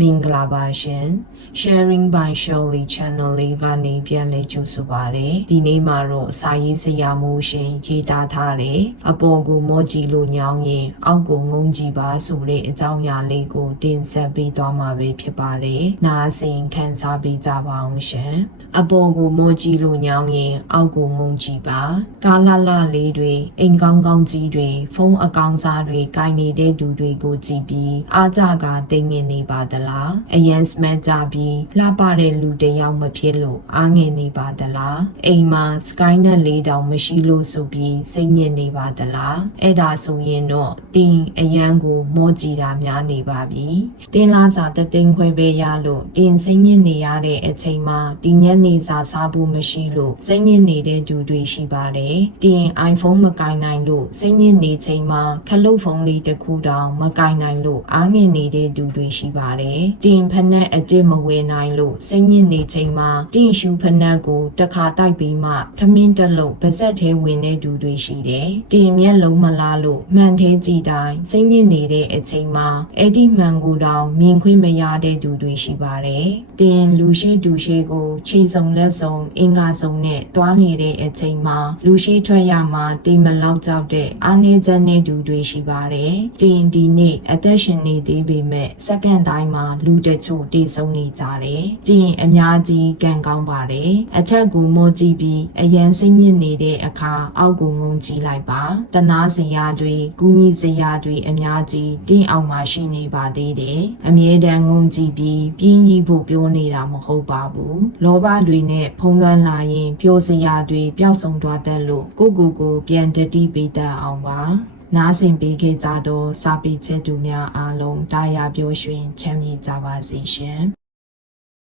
မင်္ဂလာပါရှင် sharing by shirley channel လေးကနေပြန်လည်ကြိုဆိုပါရစေဒီနေ့မှာတော့စာရေးစရာမိုးရှင်ရေးသားထားတယ်အပေါ်ကိုမောကြည့်လို့ညောင်းရင်အောက်ကိုငုံကြည့်ပါဆိုတဲ့အကြောင်းအရာလေးကိုတင်ဆက်ပေးသွားမှာပဲဖြစ်ပါတယ်နားဆင်ခံစားပေးကြပါအောင်ရှင်အပေါ်ကိုမောကြည့်လို့ညောင်းရင်အောက်ကိုငုံကြည့်ပါကာလလလေးတွေအိမ်ကောင်းကောင်းကြီးတွေဖုန်းအကောင့်စားတွေကင်နေတဲ့သူတွေကိုကြည့်ပြီးအားကြကတိတ်ငင်နေပါသလားအယံစမတ်ကြပြီးလှပတဲ့လူတစ်ယောက်မဖြစ်လို့အားငင်နေပါသလားအိမ်မှာစကိုင်းနဲ့လေးတောင်မရှိလို့ဆိုပြီးစိတ်ညစ်နေပါသလားအဲ့ဒါဆိုရင်တော့တင်းအယံကိုမောကြည့်တာများနေပါပြီတင်းလားစာတသိန်းခွဲပဲရလို့တင်းစိတ်ညစ်နေရတဲ့အချိန်မှာဒီညနေစာစားဖို့မရှိလို့စိတ်ညစ်နေတဲ့သူတွေရှိပါတယ်တင်း iPhone မကင်နိုင်လို့စိတ်ညစ်နေချိန်မှာခလုတ်ဖုန်းလေးတစ်ခုတောင်မကင်နိုင်လို့အားငင်နေတဲ့သူတွေရှိပါတယ်တင်းဖက်နဲ့အကျစ်မဝေနိုင်လို့စိတ်ညစ်နေချိန်မှာတင်းရှူဖက်နဲ့ကိုတစ်ခါတိုက်ပြီးမှသမင်းတစ်လုံးပါဇက်ထဲဝင်တဲ့သူတွေရှိတယ်တင်းမျက်လုံးမလားလို့မှန်သေးကြည့်တိုင်းစိတ်ညစ်နေတဲ့အချိန်မှာအဲ့ဒီမှန်ကိုတောင်မြင်ခွင့်မရတဲ့သူတွေရှိပါတယ်တင်းလူရှိသူရှိကိုခြေစုံလက်စုံအင်္ဂါစုံနဲ့တွားနေတဲ့အချိန်မှာလူရှိထွက်ရမှာတင်းမလောက်ကြောက်တဲ့အားနေချက်နဲ့သူတွေရှိပါတယ်တင်းဒီနေ့အသက်ရှင်နေသေးပေမဲ့စက္ကန့်တိုင်းမှာလူတချို့တည်ဆုံးနေကြတယ်တင်းအများကြီးကံကောင်းပါတယ်အချက်ကိုမောကြည့်ပြီးအရန်စိတ်ညစ်နေတဲ့အခါအောက်ကိုငုံကြည့်လိုက်ပါတနာစရာတွေကူညီစရာတွေအများကြီးတင်းအောင်မှရှိနေပါသေးတယ်အမြဲတမ်းငုံကြည့်ပြီးပြင်းကြီးဖို့ပြောနေတာမဟုတ်ပါဘူးလောဘတွေနဲ့ဖုံးလွှမ်းလာရင်ပြောစရာတွေပျောက်ဆုံးသွားတတ်လို့ကိုကိုကိုပြန်တတိပေးတတ်အောင်ပါ နားဆင်ပေးခဲ့ကြတော့စာပေချက်သူများအားလုံးတာယာပျော်ရွှင်ချမ်းမြေ့ကြပါစေရှင်